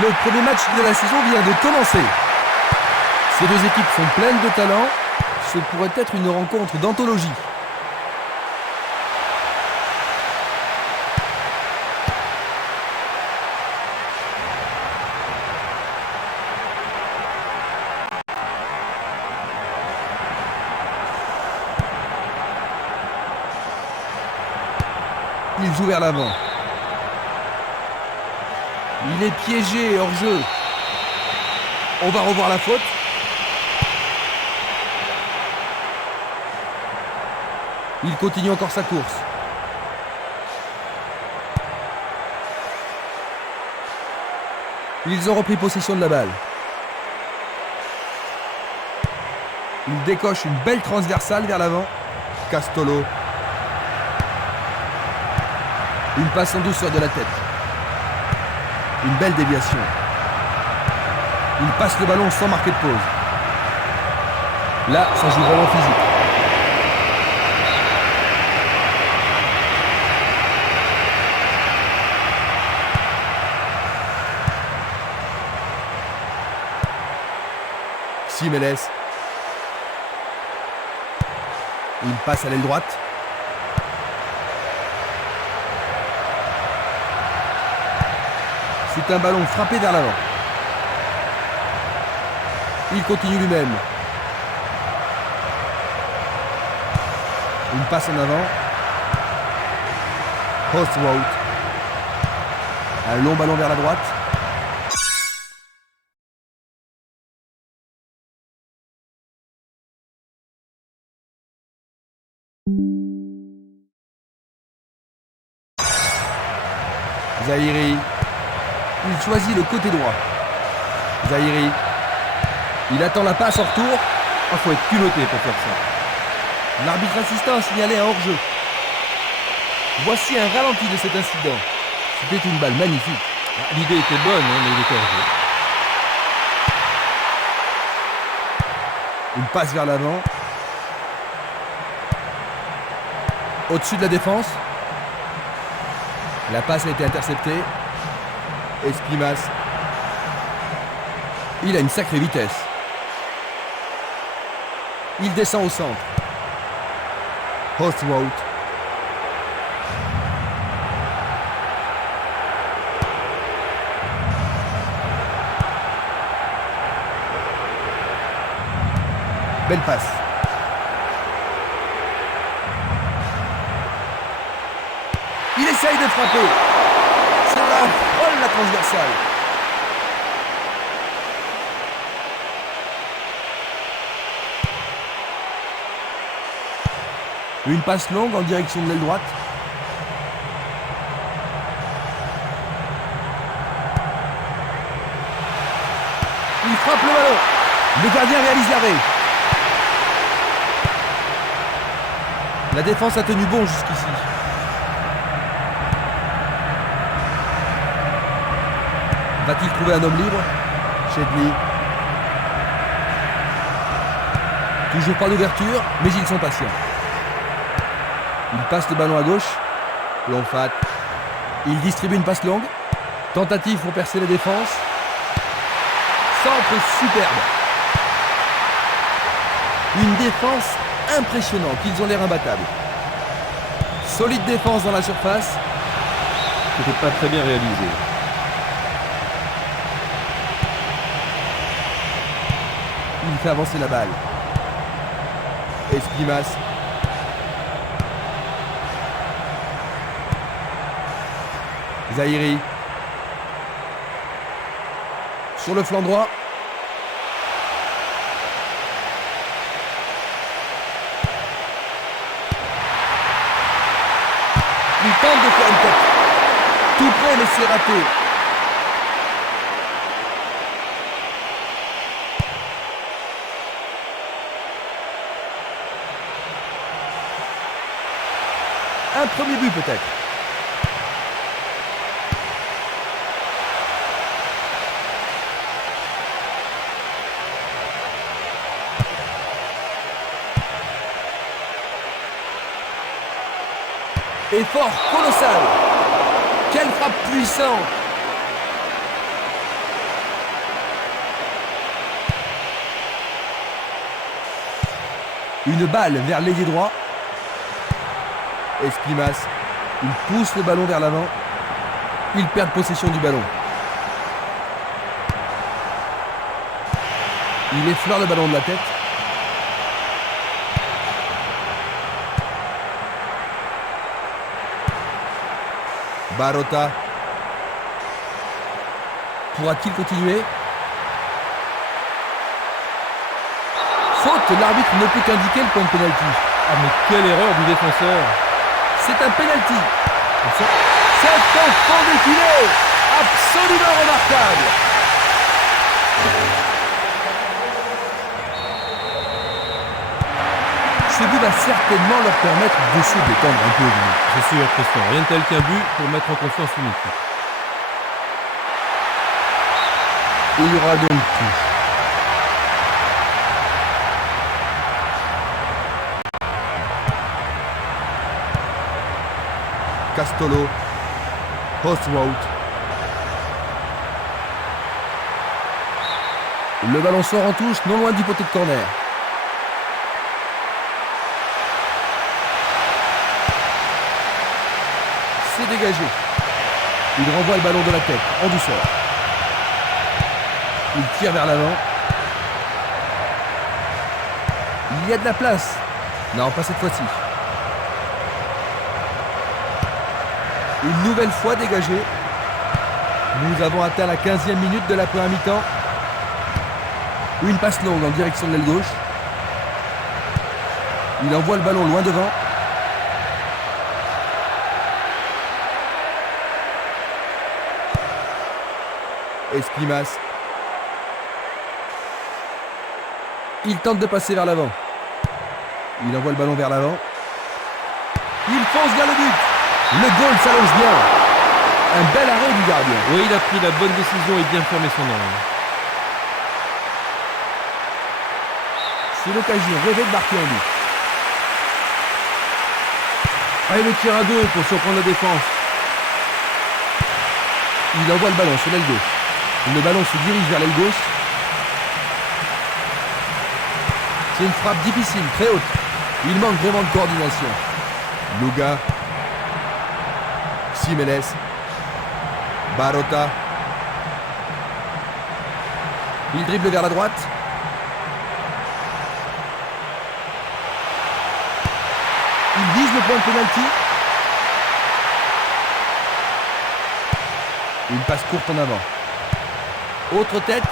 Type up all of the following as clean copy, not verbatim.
Le premier match de la saison vient de commencer. Ces deux équipes sont pleines de talent. Ce pourrait être une rencontre d'anthologie. Il joue vers l'avant. Il est piégé hors jeu. On va revoir la faute. Il continue encore sa course. Ils ont repris possession de la balle. Il décoche une belle transversale vers l'avant. Castolo. Une passe en douceur de la tête. Une belle déviation. Il passe le ballon sans marquer de pause. Là, ça joue vraiment physique. Simeles. Il passe à l'aile droite. C'est un ballon frappé vers l'avant. Il continue lui-même. Une passe en avant. Hostwout. Un long ballon vers la droite. Zahiri. Il choisit le côté droit. Zahiri. Il attend la passe en retour. Il faut être culotté pour faire ça. L'arbitre assistant a signalé un hors-jeu. Voici un ralenti de cet incident. C'était une balle magnifique. L'idée était bonne, mais il était hors-jeu. Une passe vers l'avant. Au-dessus de la défense. La passe a été interceptée. Espimas. Il a une sacrée vitesse. Il descend au centre. Hostwout. Belle passe. Il essaye de frapper. C'est la folle, la transversale. Une passe longue en direction de l'aile droite. Il frappe le ballon. Le gardien réalise l'arrêt. La défense a tenu bon jusqu'ici. Va-t-il trouver un homme libre? Chedli. Toujours pas d'ouverture, mais ils sont patients. Il passe le ballon à gauche. Longfat. Il distribue une passe longue. Tentative pour percer la défense. Centre superbe. Une défense impressionnante. Ils ont l'air imbattables. Solide défense dans la surface. C'était pas très bien réalisé. Il fait avancer la balle. Espimas. Zahiri. Sur le flanc droit. Il tente de faire une tête. Tout près, mais c'est raté. Un premier but peut-être. Effort colossal. Quelle frappe puissante. Une balle vers l'ailier droit. Esquimas. Il pousse le ballon vers l'avant. Il perd possession du ballon. Il effleure le ballon de la tête. Barota. Pourra-t-il continuer? Faute, l'arbitre ne peut qu'indiquer le point de pénalty. Ah mais quelle erreur du défenseur! C'est un pénalty. C'est un fond défilé absolument remarquable. Ce but va certainement leur permettre de se détendre un peu. C'est sûr, Christian, rien de tel qu'un but pour mettre en confiance une équipe. Et il y aura donc touche. Castolo, Oswald. Le ballon sort en touche, non loin du poteau de corner. C'est dégagé. Il renvoie le ballon de la tête, en douceur. Il tire vers l'avant. Il y a de la place. Non, pas cette fois-ci. Une nouvelle fois dégagé. Nous avons atteint la 15e minute de la première mi-temps. Une passe longue en direction de l'aile gauche. Il envoie le ballon loin devant. Esquimas. Il tente de passer vers l'avant. Il envoie le ballon vers l'avant. Il fonce vers le but. Le goal s'allonge bien. Un bel arrêt du gardien. Oui, il a pris la bonne décision et bien fermé son angle. C'est l'occasion rêvée de marquer un but. Allez, le tir à deux pour surprendre la défense. Il envoie le ballon sur l'aile gauche. Le ballon se dirige vers l'aile gauche. C'est une frappe difficile, très haute. Il manque vraiment de coordination. Luga. Ximénez. Barota. Il dribble vers la droite. Il vise le point de pénalty. Une passe courte en avant. Autre tête.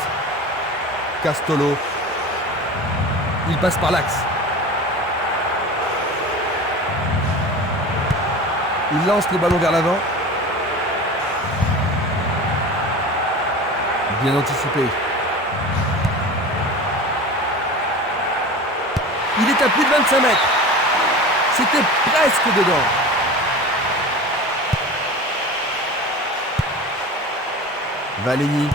Castolo. Il passe par l'axe. Il lance le ballon vers l'avant. Bien anticipé. Il est à plus de 25 mètres. C'était presque dedans. Valény.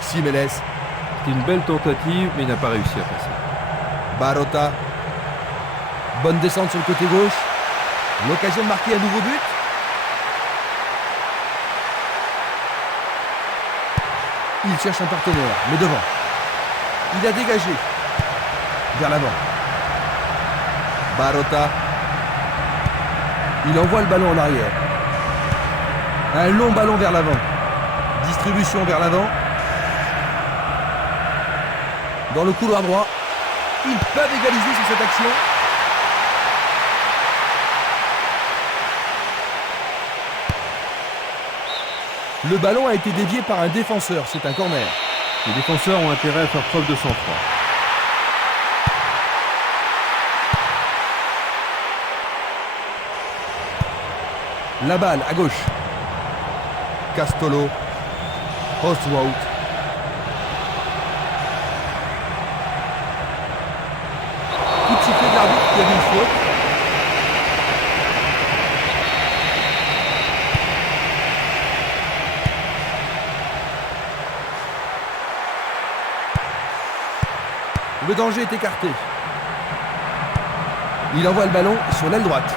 Ximénez. C'était une belle tentative, mais il n'a pas réussi à passer. Barota. Bonne descente sur le côté gauche. L'occasion de marquer un nouveau but. Il cherche un partenaire, mais devant. Il a dégagé. Vers l'avant. Barota. Il envoie le ballon en arrière. Un long ballon vers l'avant. Distribution vers l'avant. Dans le couloir droit. Ils peuvent égaliser sur cette action. Le ballon a été dévié par un défenseur. C'est un corner. Les défenseurs ont intérêt à faire preuve de sang-froid. La balle à gauche. Castolo. Oswald. Coup de sifflet de l'arbitre qui a vu une faute. Le danger est écarté. Il envoie le ballon sur l'aile droite.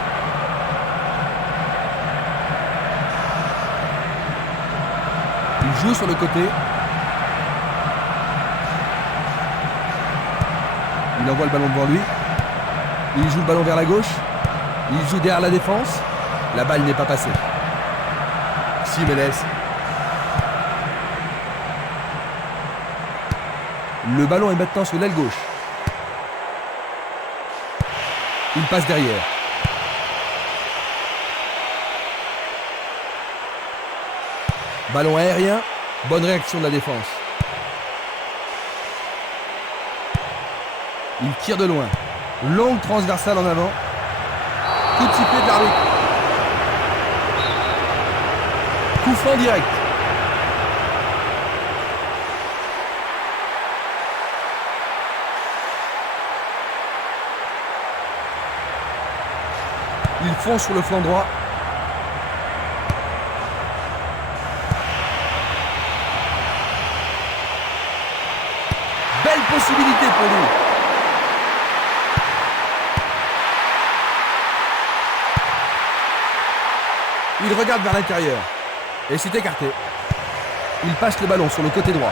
Il joue sur le côté. Il envoie le ballon devant lui. Il joue le ballon vers la gauche. Il joue derrière la défense. La balle n'est pas passée. Jiménez. Le ballon est maintenant sur l'aile gauche. Il passe derrière. Ballon aérien. Bonne réaction de la défense. Il tire de loin. Longue transversale en avant. Coup de sifflet de l'arbitre. Coup franc direct. Il fonce sur le flanc droit. Belle possibilité pour lui. Il regarde vers l'intérieur. Et c'est écarté. Il passe le ballon sur le côté droit.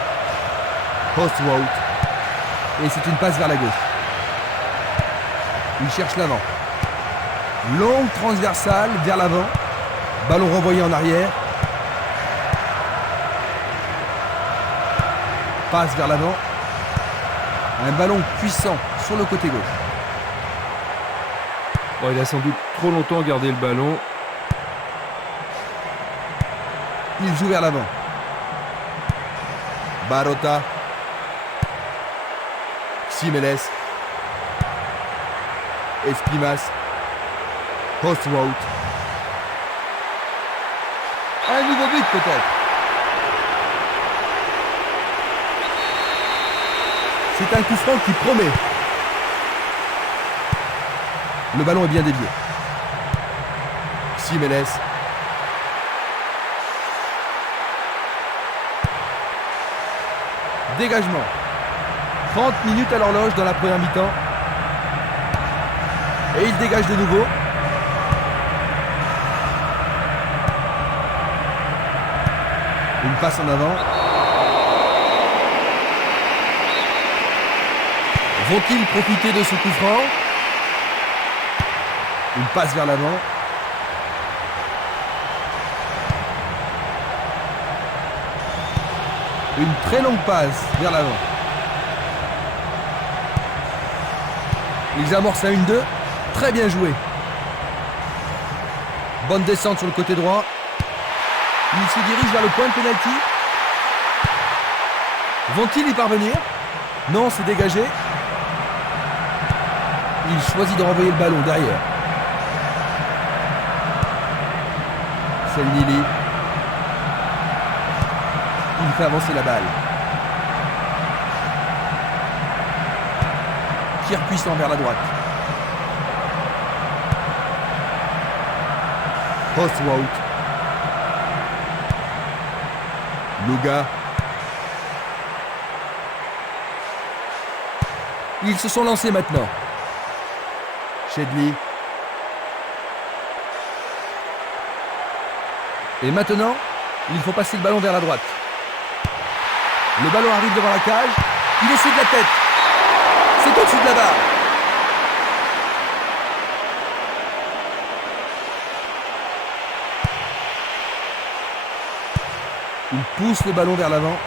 Post route. Et c'est une passe vers la gauche. Il cherche l'avant. Longue transversale vers l'avant. Ballon renvoyé en arrière. Passe vers l'avant. Un ballon puissant sur le côté gauche. Bon, il a sans doute trop longtemps gardé le ballon. Il joue vers l'avant. Barota. Jiménez. Espimas. Post route. Un nouveau but peut-être. C'est un coup franc qui promet. Le ballon est bien dévié. Jiménez. Dégagement. 30 minutes à l'horloge dans la première mi-temps. Et il dégage de nouveau. Une passe en avant. Vont-ils profiter de ce coup franc? Une passe vers l'avant. Une très longue passe vers l'avant. Ils amorcent à 1-2. Très bien joué. Bonne descente sur le côté droit. Il se dirige vers le point de pénalty. Vont-ils y parvenir? Non, c'est dégagé. Il choisit de renvoyer le ballon derrière. Selnili. Il fait avancer la balle. Tir puissant vers la droite. Post route. Luga. Ils se sont lancés maintenant. Chedli. Et maintenant, il faut passer le ballon vers la droite. Le ballon arrive devant la cage. Il essaie de la tête. C'est au-dessus de la barre. Il pousse le ballon vers l'avant.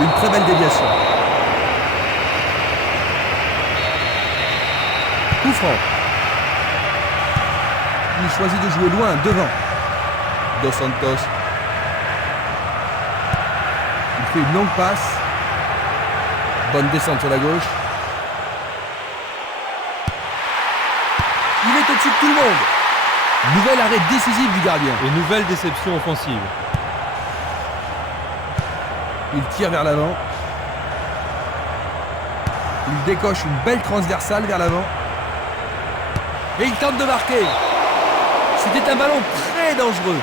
Une très belle déviation. Coup franc. Il choisit de jouer loin, devant. Dos Santos. Il fait une longue passe. Bonne descente sur la gauche. Il est au-dessus de tout le monde. Nouvel arrêt décisif du gardien. Et nouvelle déception offensive. Il tire vers l'avant. Il décoche une belle transversale vers l'avant. Et il tente de marquer. C'était un ballon très dangereux.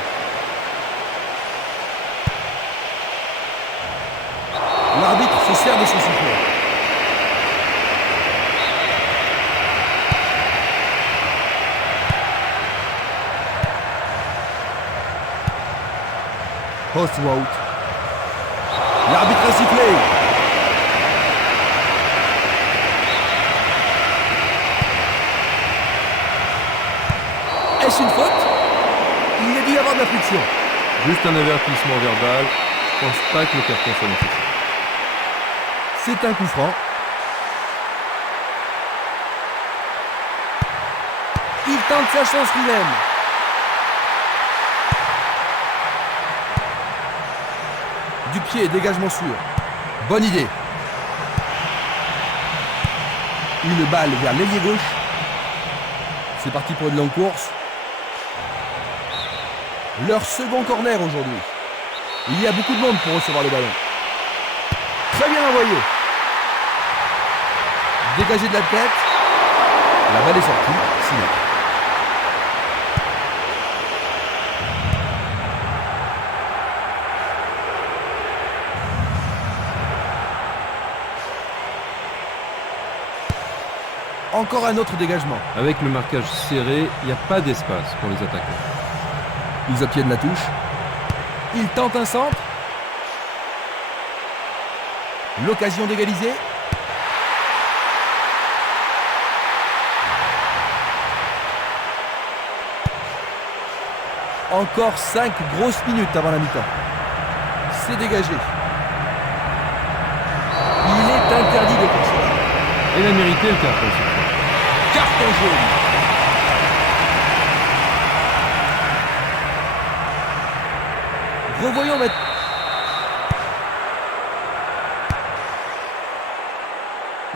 L'arbitre se sert de son sifflet. Post route. L'arbitre a sifflé. Est-ce une faute? Il y a dû y avoir de la friction. Juste un avertissement verbal. Je pense pas que le carton soit nécessaire. C'est un coup franc. Il tente sa chance lui-même. Du pied, dégagement sûr. Bonne idée. Une balle vers l'ailier gauche. C'est parti pour une longue course. Leur second corner aujourd'hui. Il y a beaucoup de monde pour recevoir le ballon. Très bien envoyé. Dégagé de la tête. La balle est sortie. 6 mètres. Encore un autre dégagement. Avec le marquage serré, il n'y a pas d'espace pour les attaquants. Ils obtiennent la touche. Ils tentent un centre. L'occasion d'égaliser. Encore 5 grosses minutes avant la mi-temps. C'est dégagé. Il est interdit de faire cela. Et il a mérité le carton. Carton jaune. Revoyons maintenant.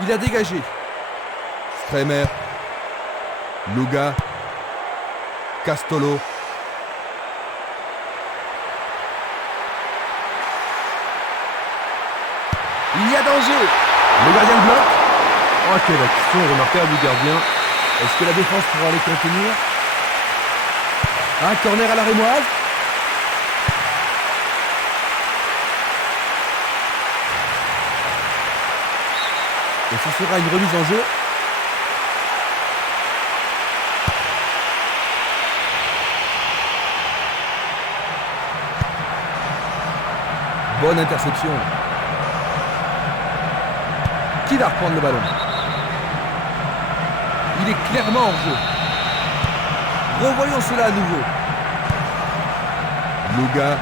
Il a dégagé. Stremer. Luga. Castolo. Il y a danger. Le gardien bloque. Oh, quelle action remarquable du gardien. Est-ce que la défense pourra les contenir? Un corner à la rémoise. Et ce sera une remise en jeu. Bonne interception. Qui va reprendre le ballon? Il est clairement hors jeu. Revoyons cela à nouveau. Luga.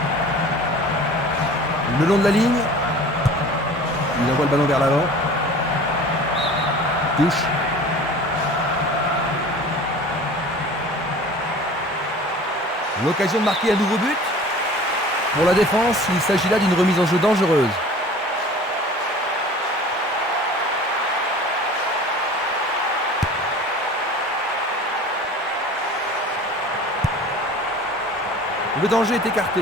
Le long de la ligne. Il envoie le ballon vers l'avant. Touche. L'occasion de marquer un nouveau but. Pour la défense, il s'agit là d'une remise en jeu dangereuse. Le danger est écarté.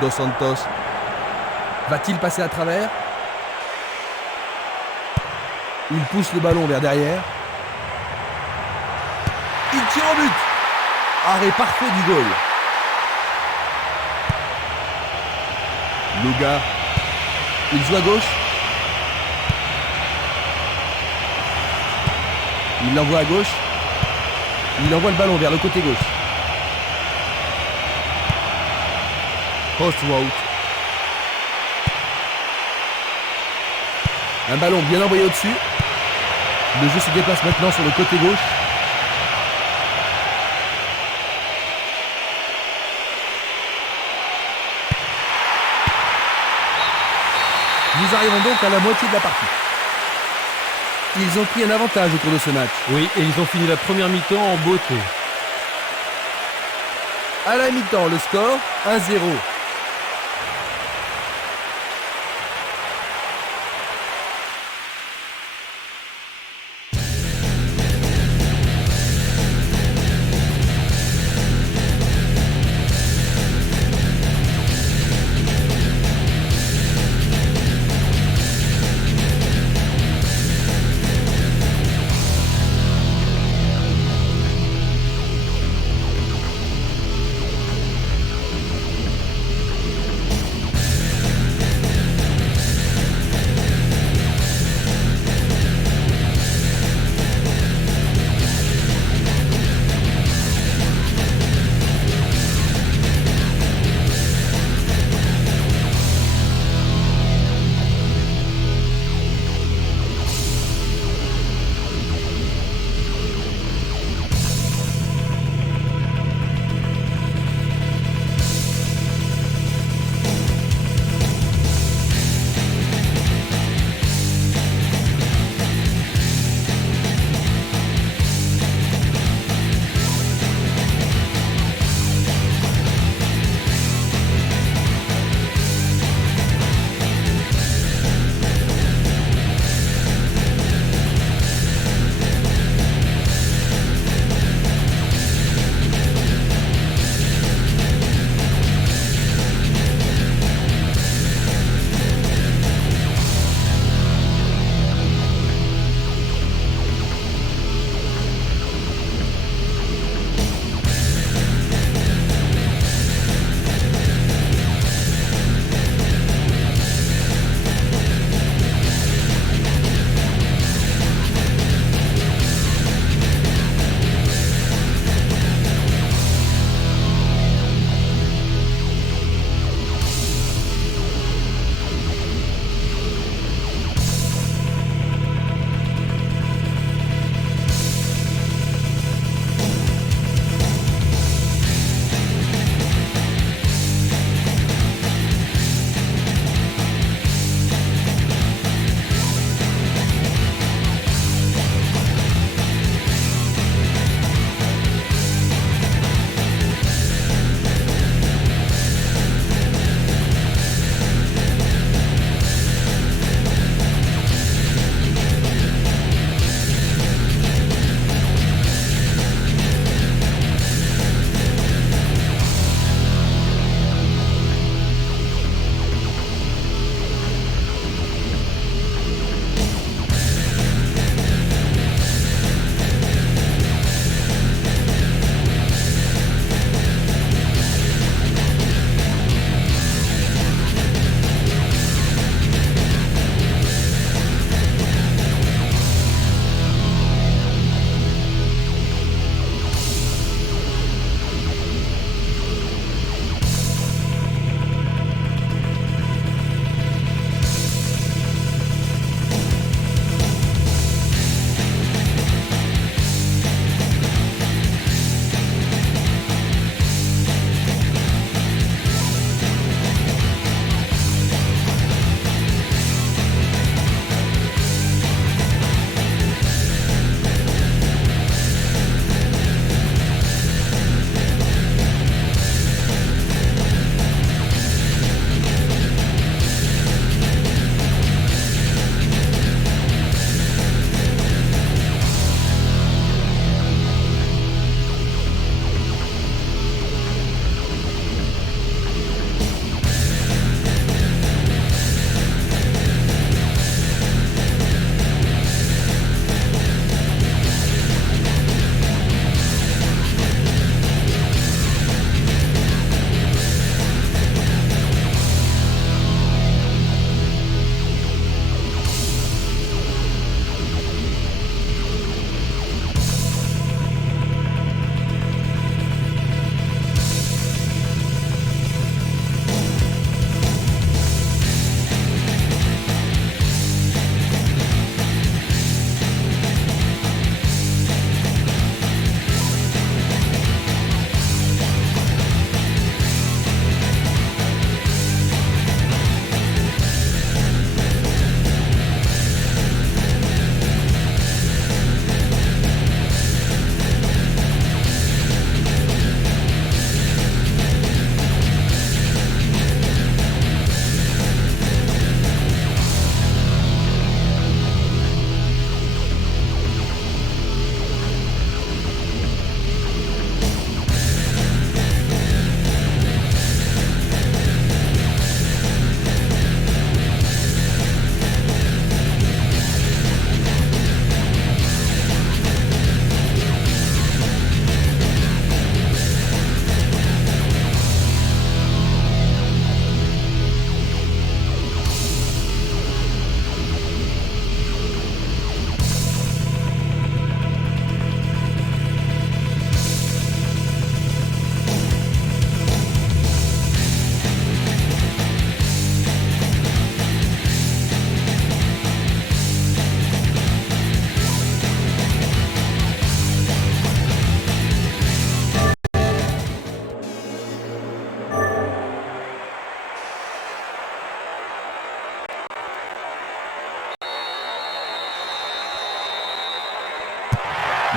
Dos Santos va-t-il passer à travers? Il pousse le ballon vers derrière. Il tire au but. Arrêt parfait du goal. Luga. Il joue à gauche. Il l'envoie à gauche. Il envoie le ballon vers le côté gauche. Post route. Un ballon bien envoyé au-dessus. Le jeu se déplace maintenant sur le côté gauche. Nous arrivons donc à la moitié de la partie. Ils ont pris un avantage au cours de ce match. Oui, et ils ont fini la première mi-temps en beauté. À la mi-temps, le score 1-0.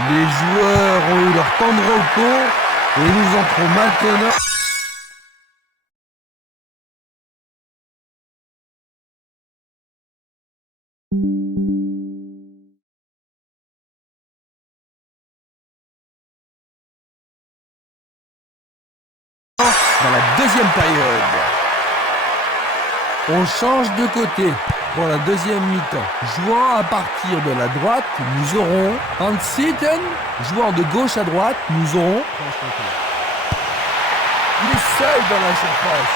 Les joueurs ont eu leur temps de repos et nous entrons maintenant dans la deuxième période. On change de côté pour la deuxième mi-temps. Jouant à partir de la droite, nous aurons Hans Sitten. Jouant de gauche à droite, nous aurons... Il est seul dans la surface.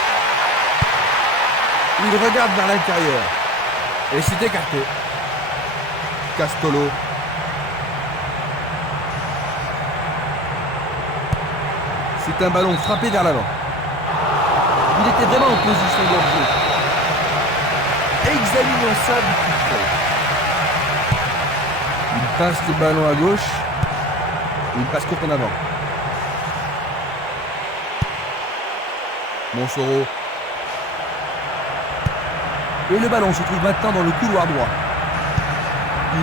Il regarde vers l'intérieur. Et c'est écarté. Castolo. C'est un ballon frappé vers l'avant. Il était vraiment en position de jeu. Examinons ça du plus près. Il passe le ballon à gauche. Il passe court en avant. Montsoreau. Et le ballon se trouve maintenant dans le couloir droit.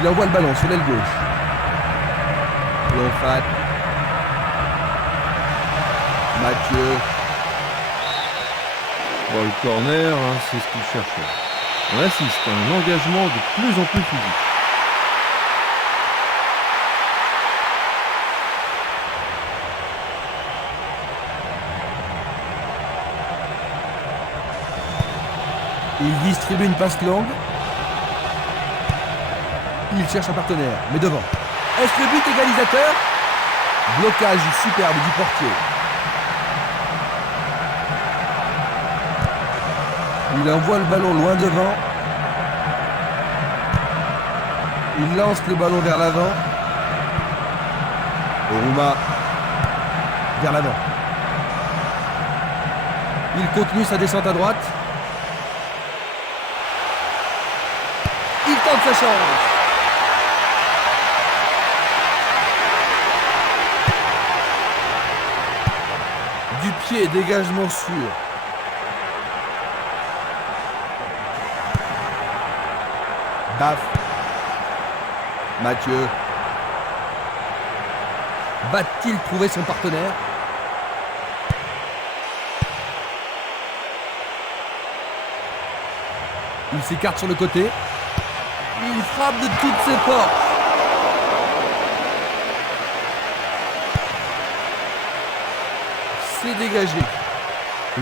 Il envoie le ballon sur l'aile gauche. Lofat. Mathieu. Bon, le corner, hein, c'est ce qu'il cherchait. On assiste à un engagement de plus en plus physique. Il distribue une passe longue. Il cherche un partenaire, mais devant. Est-ce le but égalisateur? Blocage superbe du portier. Il envoie le ballon loin devant. Il lance le ballon vers l'avant. Oruma vers l'avant. Il continue sa descente à droite. Il tente sa chance. Du pied, dégagement sûr. Baf. Mathieu. Va-t-il trouver son partenaire? Il s'écarte sur le côté. Il frappe de toutes ses forces. C'est dégagé.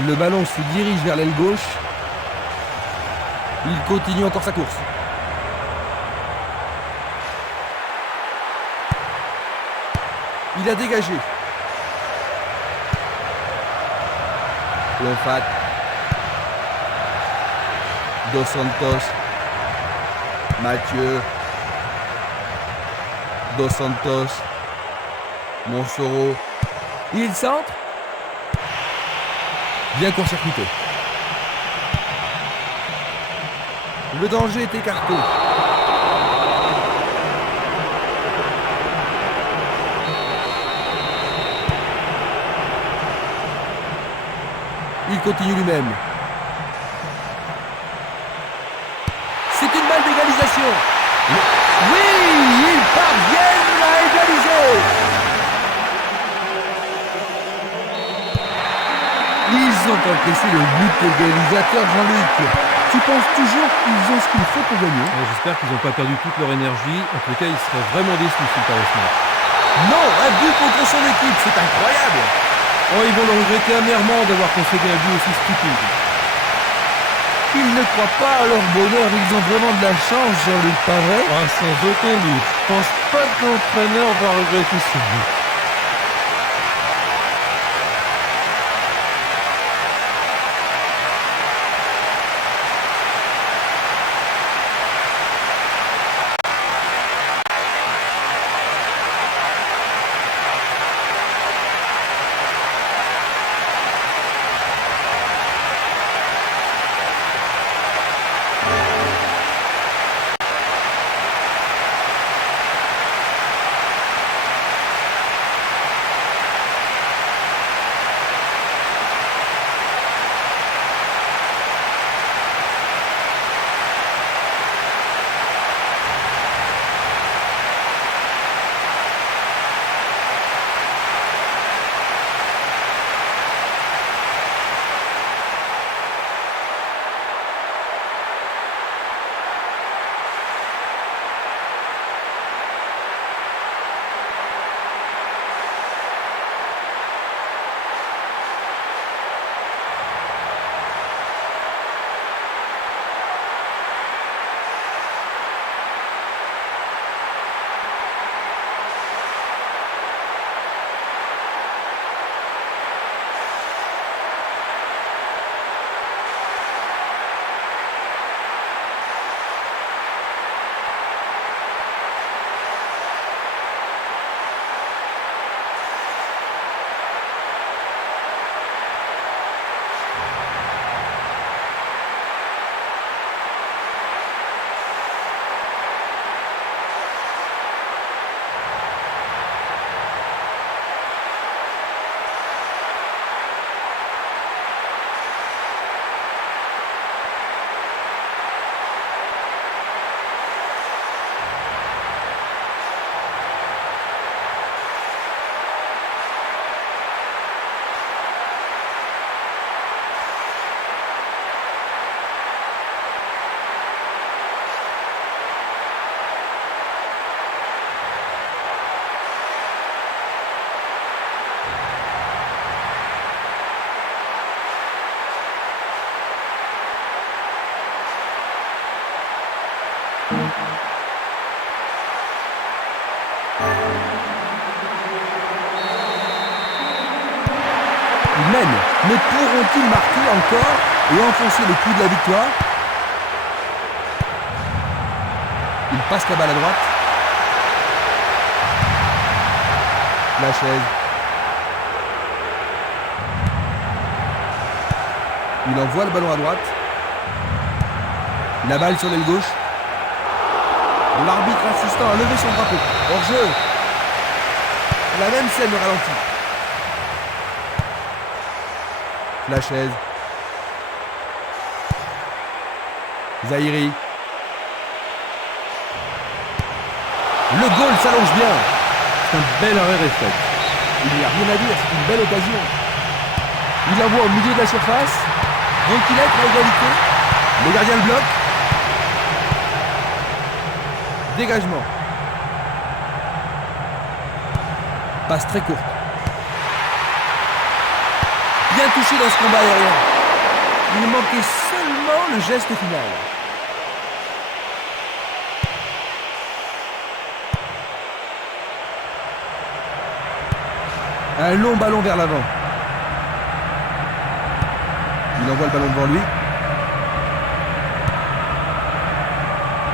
Le ballon se dirige vers l'aile gauche. Il continue encore sa course. Il a dégagé. Lofat. Dos Santos. Mathieu. Dos Santos. Montsoreau. Il centre. Bien court-circuité. Le danger est écarté. Il continue lui-même. C'est une balle d'égalisation. Oui, ils parviennent à égaliser. Ils ont encaissé le but égalisateur, Jean-Luc. Tu penses toujours qu'ils ont ce qu'il faut pour gagner? J'espère qu'ils n'ont pas perdu toute leur énergie. En tout cas, ils seraient vraiment déçus s'ils perdent ce match. Non, un but contre son équipe, c'est incroyable. Oh, ils vont le regretter amèrement d'avoir concédé un but aussi stupide. Ils ne croient pas à leur bonheur, ils ont vraiment de la chance, Jean-Luc, pas vrai? Ah, sans aucun doute. Je pense pas que l'entraîneur va regretter ce but. Ils mènent, mais pourront-ils marquer encore et enfoncer le coup de la victoire? Il passe la balle à droite. La chaise. Il envoie le ballon à droite. La balle sur l'aile gauche. L'arbitre assistant a levé son drapeau. Hors-jeu. La même scène au ralenti. La chaise. Zahiri. Le goal s'allonge bien. C'est un bel arrêt réflexe. Il n'y a rien à dire, c'est une belle occasion. Il envoie au milieu de la surface. Ronquillet à égalité. Le gardien le bloque. Dégagement. Passe très courte. Bien touché dans ce combat aérien. Il manquait seulement le geste final. Un long ballon vers l'avant. Il envoie le ballon devant lui.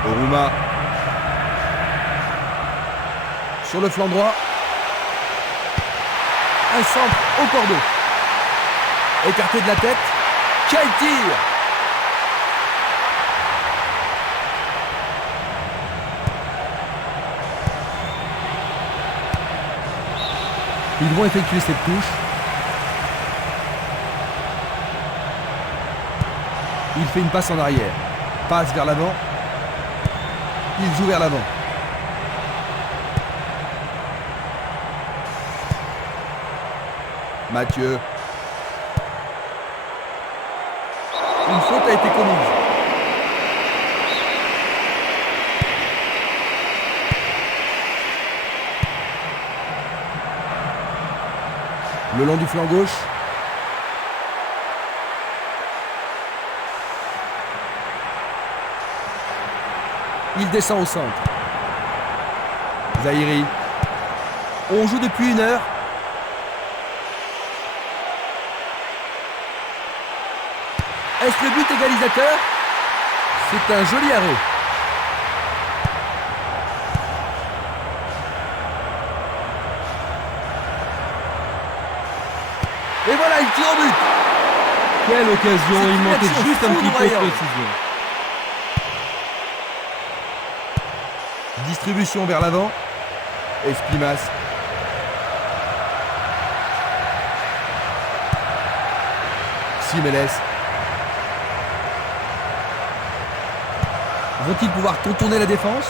Oruma. Sur le flanc droit. Un centre au cordeau. Écarté de la tête. Quel tir! Ils vont effectuer cette touche. Il fait une passe en arrière. Passe vers l'avant. Il joue vers l'avant. Mathieu. Une faute a été commise. Le long du flanc gauche. Il descend au centre. Zahiri. On joue depuis 1 heure. Est-ce le but égalisateur? C'est un joli arrêt. Et voilà, il tire au but. Quelle occasion, il manquait juste un petit peu de foudroyante. précision. Distribution vers l'avant. Espimas. Simeles. Vont-ils pouvoir contourner la défense?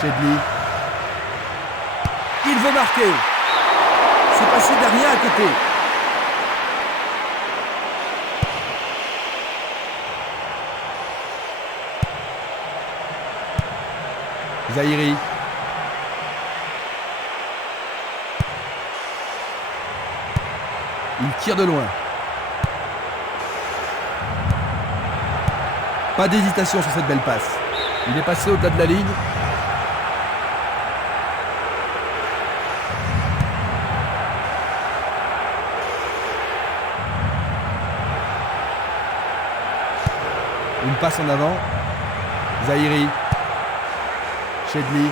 Chedli. Il veut marquer. C'est passé derrière à côté. Zahiri. Il tire de loin. Pas d'hésitation sur cette belle passe. Il est passé au-delà de la ligne. Une passe en avant. Zahiri. Chedli.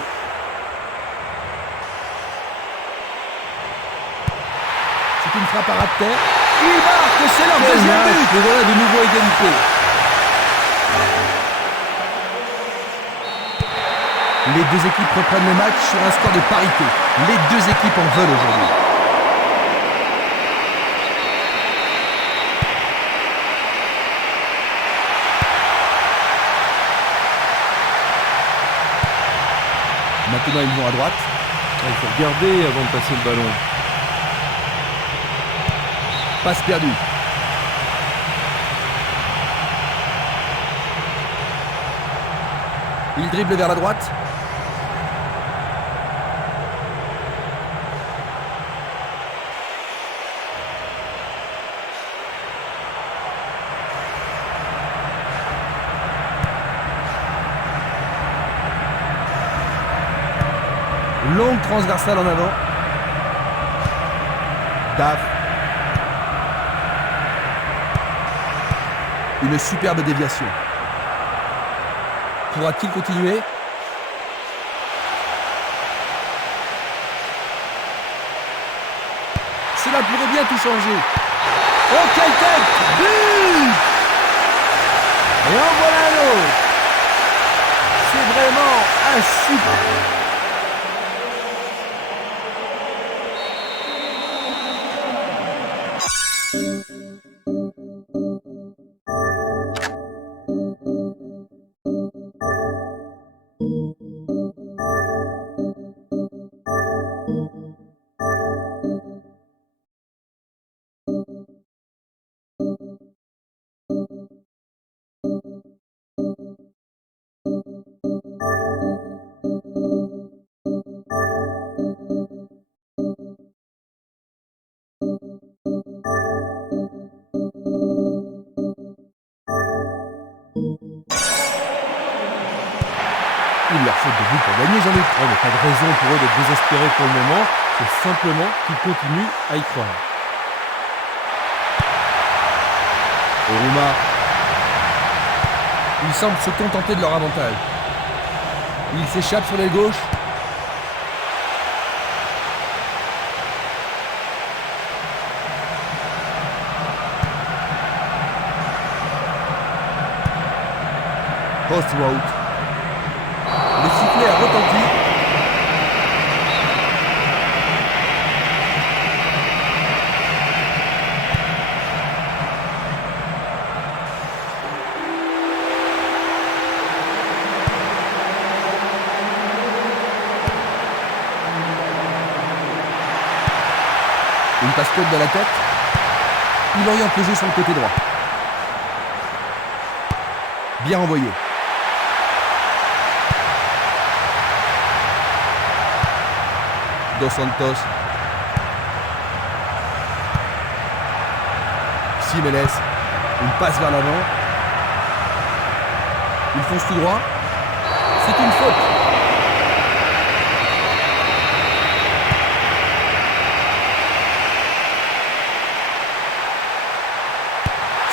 C'est une frappe à ras de terre. Il marque, c'est leur deuxième but. Et voilà de nouveau égalité. Les deux équipes reprennent le match sur un score de parité. Les deux équipes en veulent aujourd'hui. Maintenant, ils vont à droite. Il faut regarder avant de passer le ballon. Passe perdue. Il dribble vers la droite. Longue transversale en avant. Daf. Une superbe déviation. Pourra-t-il continuer? Cela pourrait bien tout changer. Oh, quelle tête! But! Et en voilà un autre. C'est vraiment un super... Il leur faut de but pour gagner, Jean-Luc. Oh, mais pas de raison pour eux d'être désespérés pour le moment. C'est simplement qu'ils continuent à y croire. Oruma. Ils semblent se contenter de leur avantage. Ils s'échappent sur l'aile gauche. Post-route. Le sifflet a retenti. Une passe courte de la tête. Il oriente le jeu sur le côté droit. Bien renvoyé. Dos Santos. Jiménez. Une passe vers l'avant. Il fonce tout droit. C'est une faute.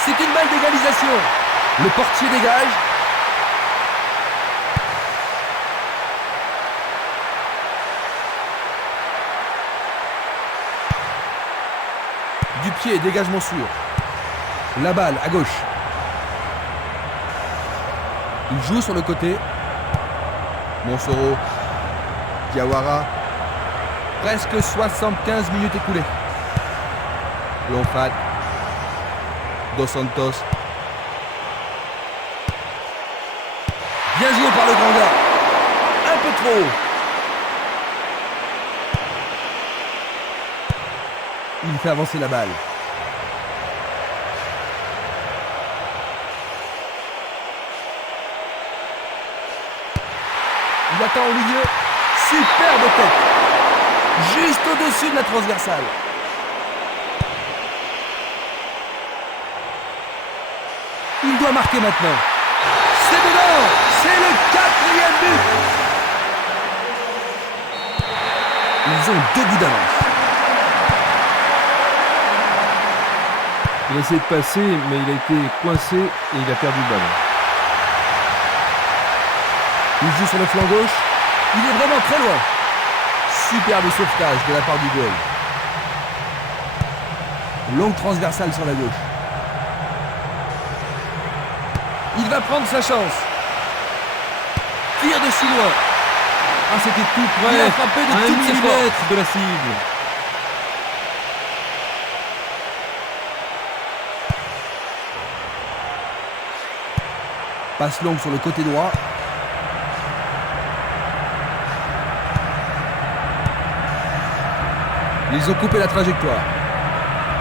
C'est une balle d'égalisation. Le portier dégage. Du pied, dégagement sûr. La balle à gauche. Il joue sur le côté. Monsoro. Diawara. Presque 75 minutes écoulées. Lomfat. Dos Santos. Bien joué par le grand gars. Un peu trop. Il fait avancer la balle. Il attend au milieu. Superbe tête. Juste au-dessus de la transversale. Il doit marquer maintenant. C'est dedans. C'est le 4e but. Ils ont 2 buts d'avance. Il a essayé de passer, mais il a été coincé et il a perdu le ballon. Il joue sur le flanc gauche. Il est vraiment très loin. Superbe sauvetage de la part du goal. Longue transversale sur la gauche. Il va prendre sa chance. Tire de si loin. Ah, c'était tout près. Il a frappé de toutes ses forces. 1 millimètre de la cible. Passe longue sur le côté droit. Ils ont coupé la trajectoire.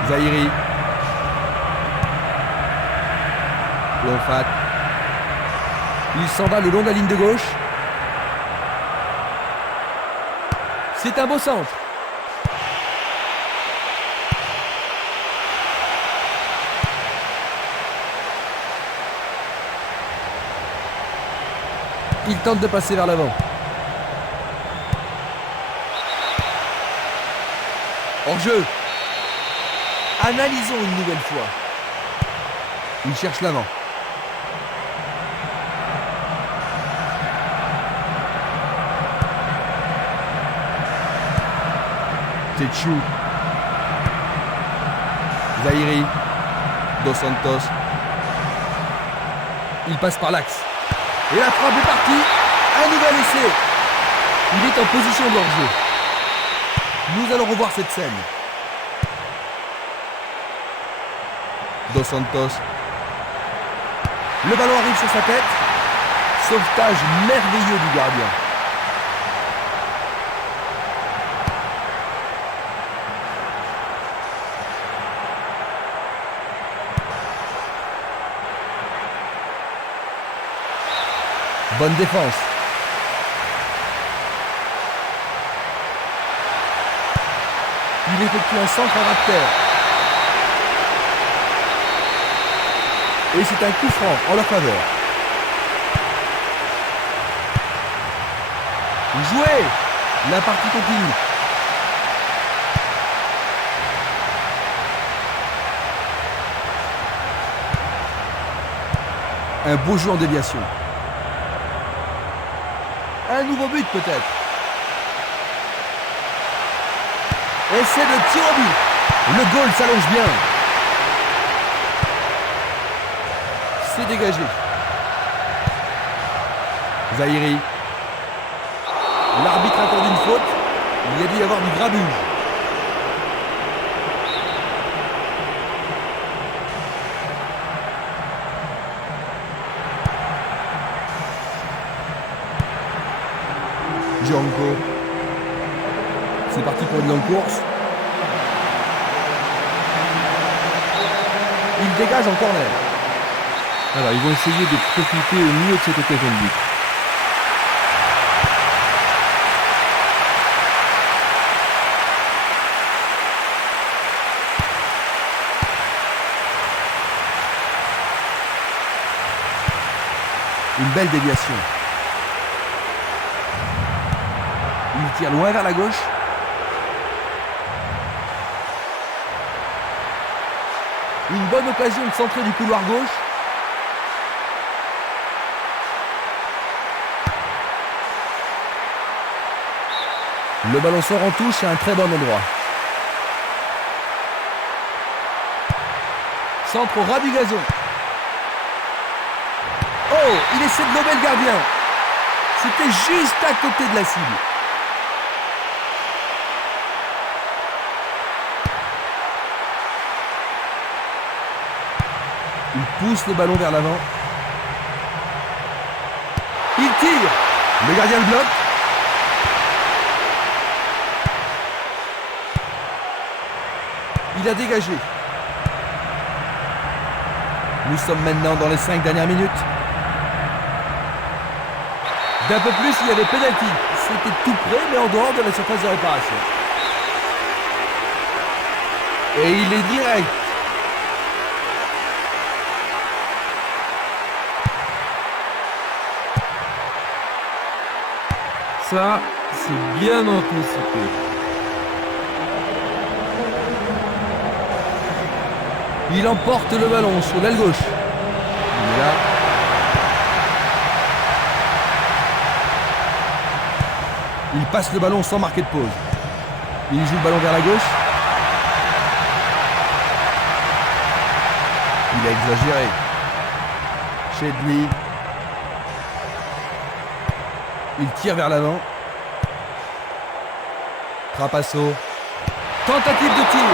Zahiri. Lomfat. Il s'en va le long de la ligne de gauche. C'est un beau centre. Il tente de passer vers l'avant. Hors-jeu. Analysons une nouvelle fois. Il cherche l'avant. Tchou. Zahiri. Dos Santos. Il passe par l'axe. Et la frappe est partie. Un nouvel essai. Il est en position de hors-jeu. Nous allons revoir cette scène. Dos Santos. Le ballon arrive sur sa tête. Sauvetage merveilleux du gardien. Bonne défense. Il effectue un centre à ras de terre. Et c'est un coup franc en leur faveur. Joué. La partie continue. Un beau jeu en déviation. Un nouveau but peut-être. Et c'est le tir au but. Le goal s'allonge bien. C'est dégagé. Zahiri. L'arbitre accorde une faute. Il y a dû y avoir du grabuge. Django. C'est parti pour une longue course. Il dégage en corner. Alors, ils vont essayer de profiter au mieux de cette occasion de but. Une belle déviation. Il tire loin vers la gauche. Une bonne occasion de centrer du couloir gauche. Le ballon sort en touche à un très bon endroit. Centre au ras du gazon. Oh, il essaie de lober le gardien. C'était juste à côté de la cible. Il pousse le ballon vers l'avant. Il tire. Le gardien le bloque. Il a dégagé. Nous sommes maintenant dans les 5 dernières minutes. D'un peu plus, il y avait penalty. C'était tout près, mais en dehors de la surface de réparation. Et il est direct. Ça, c'est bien anticipé. Il emporte le ballon sur l'aile gauche. Il est là. Il passe le ballon sans marquer de pause. Il joue le ballon vers la gauche. Il a exagéré. Chedli. Il tire vers l'avant. Trapasso. Tentative de tir.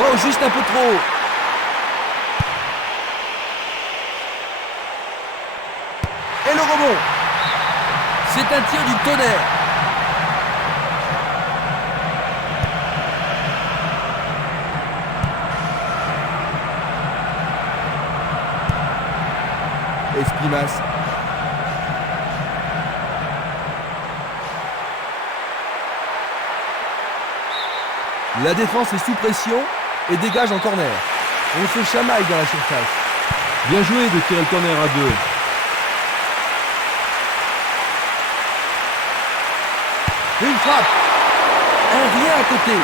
Oh, juste un peu trop. Et le rebond. C'est un tir du tonnerre. Espimas. La défense est sous pression et dégage en corner. On se chamaille dans la surface. Bien joué de tirer le corner à 2. Une frappe. Un rien à côté.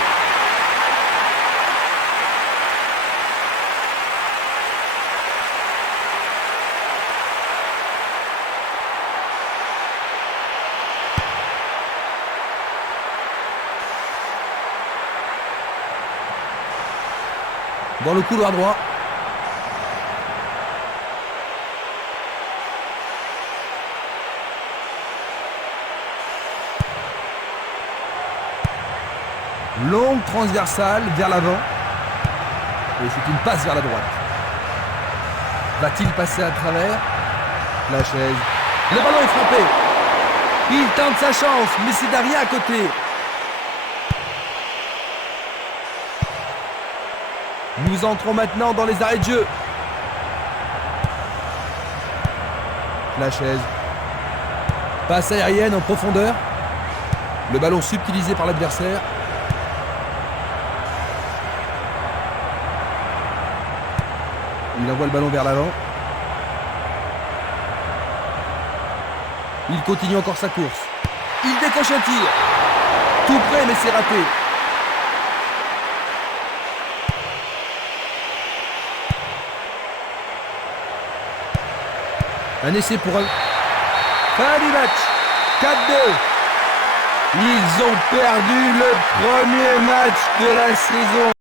Dans le couloir droit. Longue transversale vers l'avant. Et c'est une passe vers la droite. Va-t-il passer à travers? La chaise. Le ballon est frappé. Il tente sa chance, mais c'est Daria à côté. Nous entrons maintenant dans les arrêts de jeu. La chaise. Passe aérienne en profondeur. Le ballon subtilisé par l'adversaire. Il envoie le ballon vers l'avant. Il continue encore sa course. Il décoche un tir. Tout près, mais c'est raté. Un essai pour un... Fin du match. 4-2. Ils ont perdu le premier match de la saison.